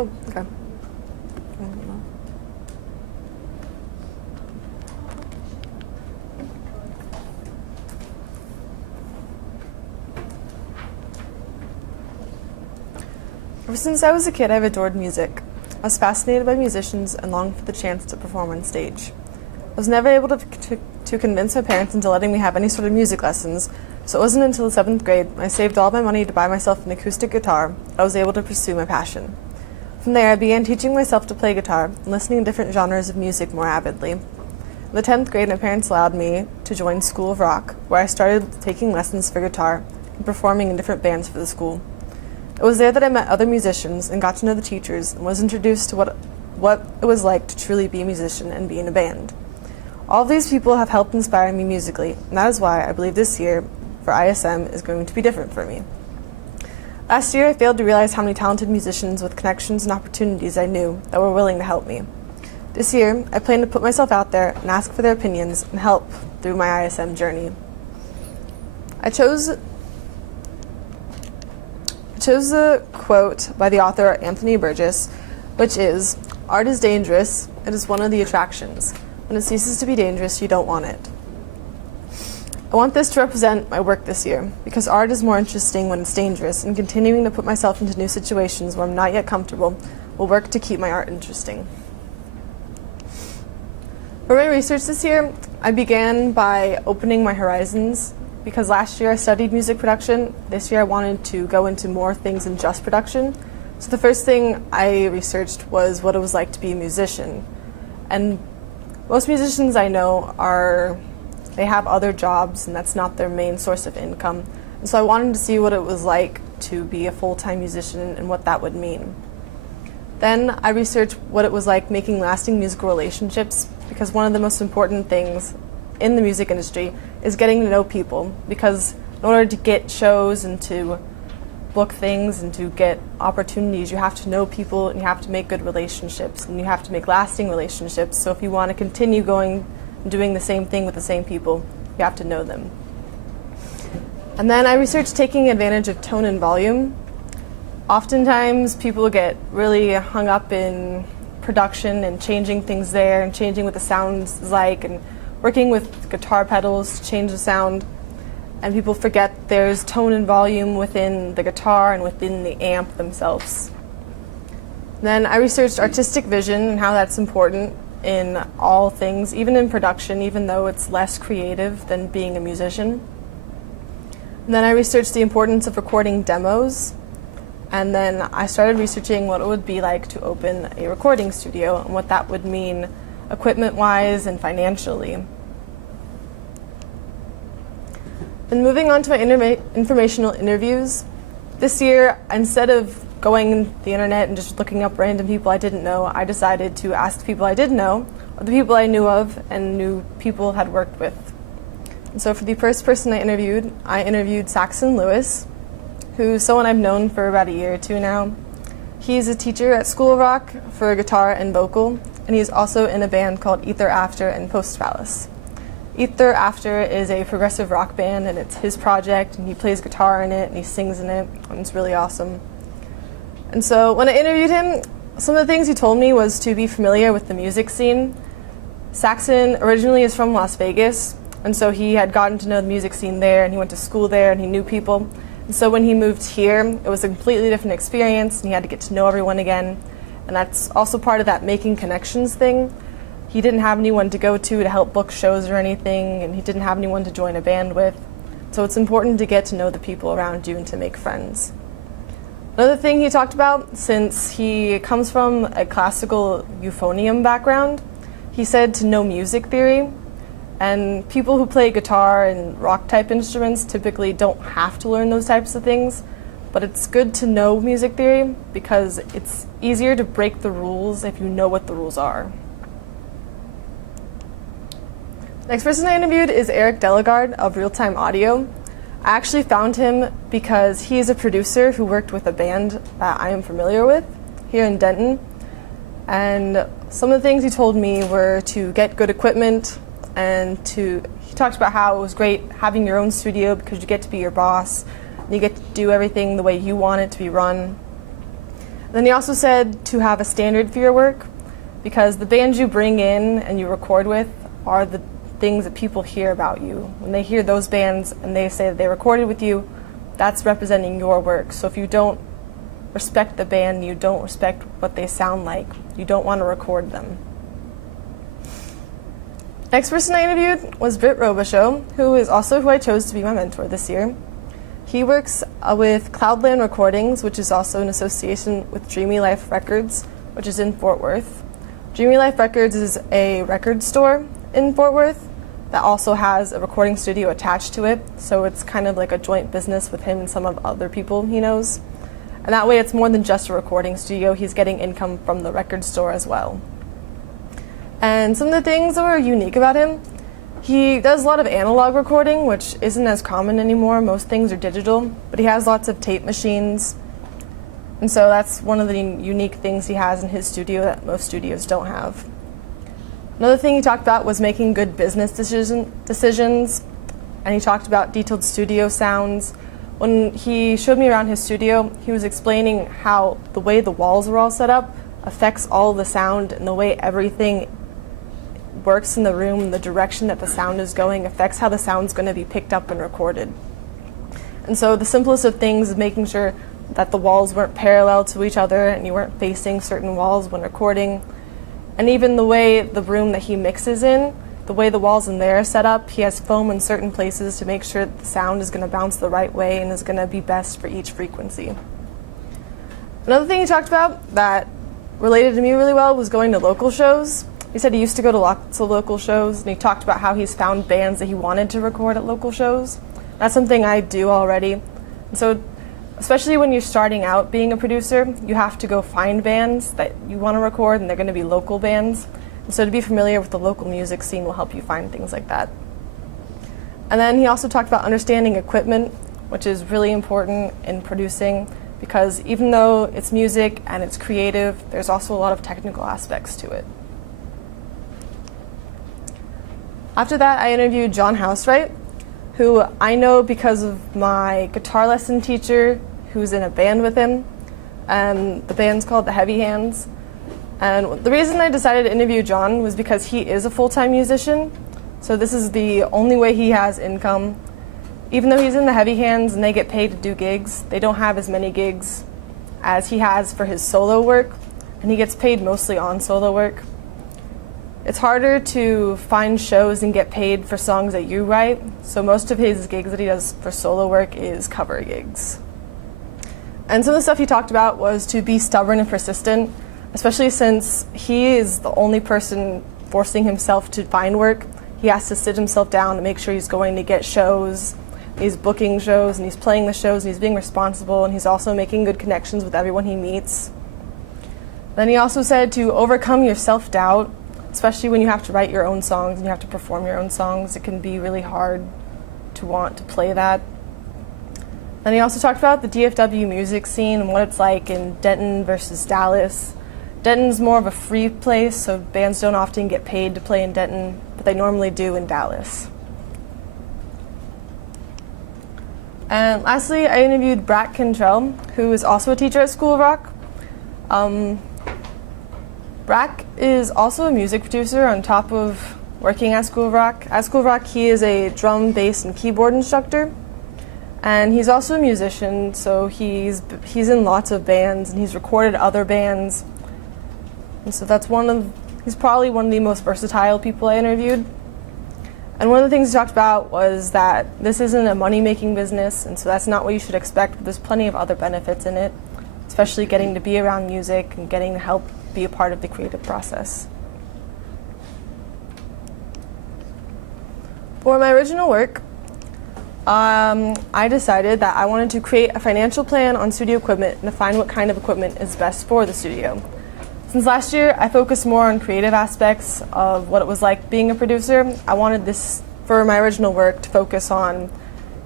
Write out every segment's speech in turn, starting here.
Oh, okay. Ever since I was a kid, I've adored music. I was fascinated by musicians and longed for the chance to perform on stage. I was never able to convince my parents into letting me have any sort of music lessons, so it wasn't until the 7th grade when I saved all my money to buy myself an acoustic guitar that I was able to pursue my passion. From there, I began teaching myself to play guitar and listening to different genres of music more avidly. In the 10th grade, my parents allowed me to join School of Rock, where I started taking lessons for guitar and performing in different bands for the school. It was there that I met other musicians and got to know the teachers and was introduced to what it was like to truly be a musician and be in a band. All of these people have helped inspire me musically, and that is why I believe this year for ISM is going to be different for me. Last year, I failed to realize how many talented musicians with connections and opportunities I knew that were willing to help me. This year, I plan to put myself out there and ask for their opinions and help through my ISM journey. I chose a quote by the author Anthony Burgess, which is, "Art is dangerous. It is one of the attractions. When it ceases to be dangerous, you don't want it." I want this to represent my work this year, because art is more interesting when it's dangerous, and continuing to put myself into new situations where I'm not yet comfortable will work to keep my art interesting. For my research this year, I began by opening my horizons. Because last year I studied music production, this year I wanted to go into more things than just production. So the first thing I researched was what it was like to be a musician. And most musicians I know they have other jobs and that's not their main source of income. And so I wanted to see what it was like to be a full-time musician and what that would mean. Then I researched what it was like making lasting musical relationships, because one of the most important things in the music industry is getting to know people, because in order to get shows and to book things and to get opportunities, you have to know people and you have to make good relationships and you have to make lasting relationships. So if you want to continue going and doing the same thing with the same people, you have to know them. And then I researched taking advantage of tone and volume. Oftentimes people get really hung up in production and changing things there and changing what the sound's like and working with guitar pedals to change the sound, and people forget there's tone and volume within the guitar and within the amp themselves. Then I researched artistic vision and how that's important in all things, even in production, even though it's less creative than being a musician. And then I researched the importance of recording demos, and then I started researching what it would be like to open a recording studio and what that would mean equipment-wise and financially. And moving on to my informational interviews, this year, instead of going on the internet and just looking up random people I didn't know, I decided to ask the people I did know, or the people I knew of and knew people had worked with. And so for the first person I interviewed Saxon Lewis, who's someone I've known for about a year or two now. He's a teacher at School of Rock for guitar and vocal, and he's also in a band called Ether After and Post Phallus. Ether After is a progressive rock band, and it's his project, and he plays guitar in it, and he sings in it, and it's really awesome. And so when I interviewed him, some of the things he told me was to be familiar with the music scene. Saxon originally is from Las Vegas, and so he had gotten to know the music scene there, and he went to school there, and he knew people. And so when he moved here, it was a completely different experience, and he had to get to know everyone again. And that's also part of that making connections thing. He didn't have anyone to go to help book shows or anything, and he didn't have anyone to join a band with. So it's important to get to know the people around you and to make friends. Another thing he talked about, since he comes from a classical euphonium background, he said to know music theory. And people who play guitar and rock-type instruments typically don't have to learn those types of things, but it's good to know music theory because it's easier to break the rules if you know what the rules are. Next person I interviewed is Eric Delegard of Real Time Audio. I actually found him because he is a producer who worked with a band that I am familiar with here in Denton. And some of the things he told me were to get good equipment, and he talked about how it was great having your own studio because you get to be your boss and you get to do everything the way you want it to be run. Then he also said to have a standard for your work, because the bands you bring in and you record with are the things that people hear about you. When they hear those bands and they say that they recorded with you, that's representing your work. So if you don't respect the band, you don't respect what they sound like, you don't want to record them. Next person I interviewed was Britt Robichaux, who is also who I chose to be my mentor this year. He works with Cloudland Recordings, which is also an association with Dreamy Life Records, which is in Fort Worth. Dreamy Life Records is a record store in Fort Worth that also has a recording studio attached to it, so it's kind of like a joint business with him and some of other people he knows. And that way it's more than just a recording studio, he's getting income from the record store as well. And some of the things that were unique about him, he does a lot of analog recording, which isn't as common anymore. Most things are digital, but he has lots of tape machines. And so that's one of the unique things he has in his studio that most studios don't have. Another thing he talked about was making good business decisions, and he talked about detailed studio sounds. When he showed me around his studio, he was explaining how the way the walls are all set up affects all the sound, and the way everything works in the room, the direction that the sound is going affects how the sound's going to be picked up and recorded. And so the simplest of things is making sure that the walls weren't parallel to each other and you weren't facing certain walls when recording. And even the way the room that he mixes in, the way the walls in there are set up, he has foam in certain places to make sure that the sound is going to bounce the right way and is going to be best for each frequency. Another thing he talked about that related to me really well was going to local shows. He said he used to go to lots of local shows, and he talked about how he's found bands that he wanted to record at local shows. That's something I do already. And so especially when you're starting out being a producer, you have to go find bands that you want to record, and they're going to be local bands. And so to be familiar with the local music scene will help you find things like that. And then he also talked about understanding equipment, which is really important in producing, because even though it's music and it's creative, there's also a lot of technical aspects to it. After that, I interviewed John Housewright, who I know because of my guitar lesson teacher, who's in a band with him. The band's called The Heavy Hands. And the reason I decided to interview John was because he is a full-time musician, so this is the only way he has income. Even though he's in The Heavy Hands and they get paid to do gigs, they don't have as many gigs as he has for his solo work, and he gets paid mostly on solo work. It's harder to find shows and get paid for songs that you write, so most of his gigs that he does for solo work is cover gigs. And some of the stuff he talked about was to be stubborn and persistent, especially since he is the only person forcing himself to find work. He has to sit himself down and make sure he's going to get shows, he's booking shows, and he's playing the shows, and he's being responsible, and he's also making good connections with everyone he meets. Then he also said to overcome your self-doubt, especially when you have to write your own songs and you have to perform your own songs. It can be really hard to want to play that. Then he also talked about the DFW music scene and what it's like in Denton versus Dallas. Denton's more of a free place, so bands don't often get paid to play in Denton, but they normally do in Dallas. And lastly, I interviewed Brat Cantrell, who is also a teacher at School of Rock. Brat is also a music producer on top of working at School of Rock. At School of Rock, he is a drum, bass, and keyboard instructor. And he's also a musician, so he's in lots of bands, and he's recorded other bands. And so he's probably one of the most versatile people I interviewed. And one of the things he talked about was that this isn't a money-making business, and so that's not what you should expect, but there's plenty of other benefits in it, especially getting to be around music and getting to help be a part of the creative process. For my original work, I decided that I wanted to create a financial plan on studio equipment and to find what kind of equipment is best for the studio. Since last year, I focused more on creative aspects of what it was like being a producer. I wanted this, for my original work, to focus on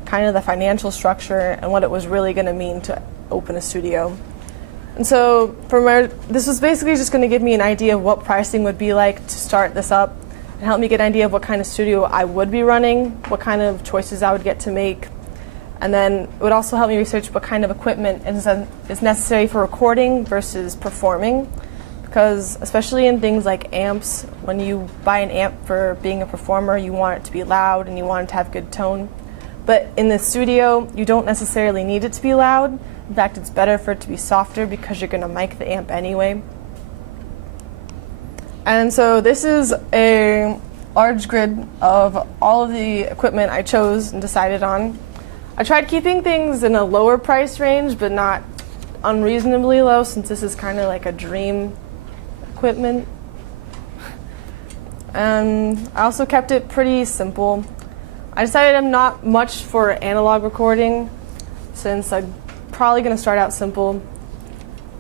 kind of the financial structure and what it was really going to mean to open a studio. And so this was basically just going to give me an idea of what pricing would be like to start this up and help me get an idea of what kind of studio I would be running, what kind of choices I would get to make, And then it would also help me research what kind of equipment is necessary for recording versus performing. Because especially in things like amps, when you buy an amp for being a performer, you want it to be loud and you want it to have good tone. But in the studio, you don't necessarily need it to be loud. In fact, it's better for it to be softer because you're going to mic the amp anyway. And so this is a large grid of all of the equipment I chose and decided on. I tried keeping things in a lower price range, but not unreasonably low, since this is kind of like a dream equipment. And I also kept it pretty simple. I decided I'm not much for analog recording, since I'm probably going to start out simple.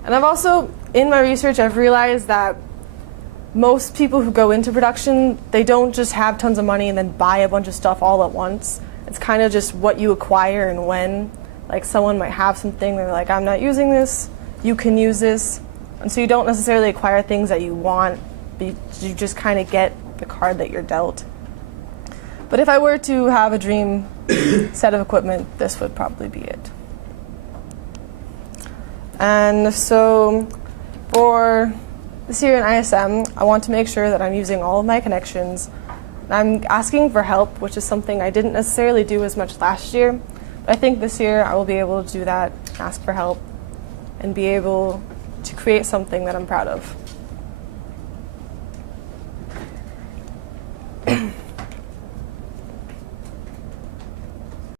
And I've also, in my research, I've realized that most people who go into production, they don't just have tons of money and then buy a bunch of stuff all at once. It's kind of just what you acquire and when. Like someone might have something, they're like, I'm not using this, you can use this. And so you don't necessarily acquire things that you want, you just kind of get the card that you're dealt. But if I were to have a dream set of equipment, this would probably be it. And so for this year in ISM, I want to make sure that I'm using all of my connections. I'm asking for help, which is something I didn't necessarily do as much last year. But I think this year I will be able to do that, ask for help, and be able to create something that I'm proud of.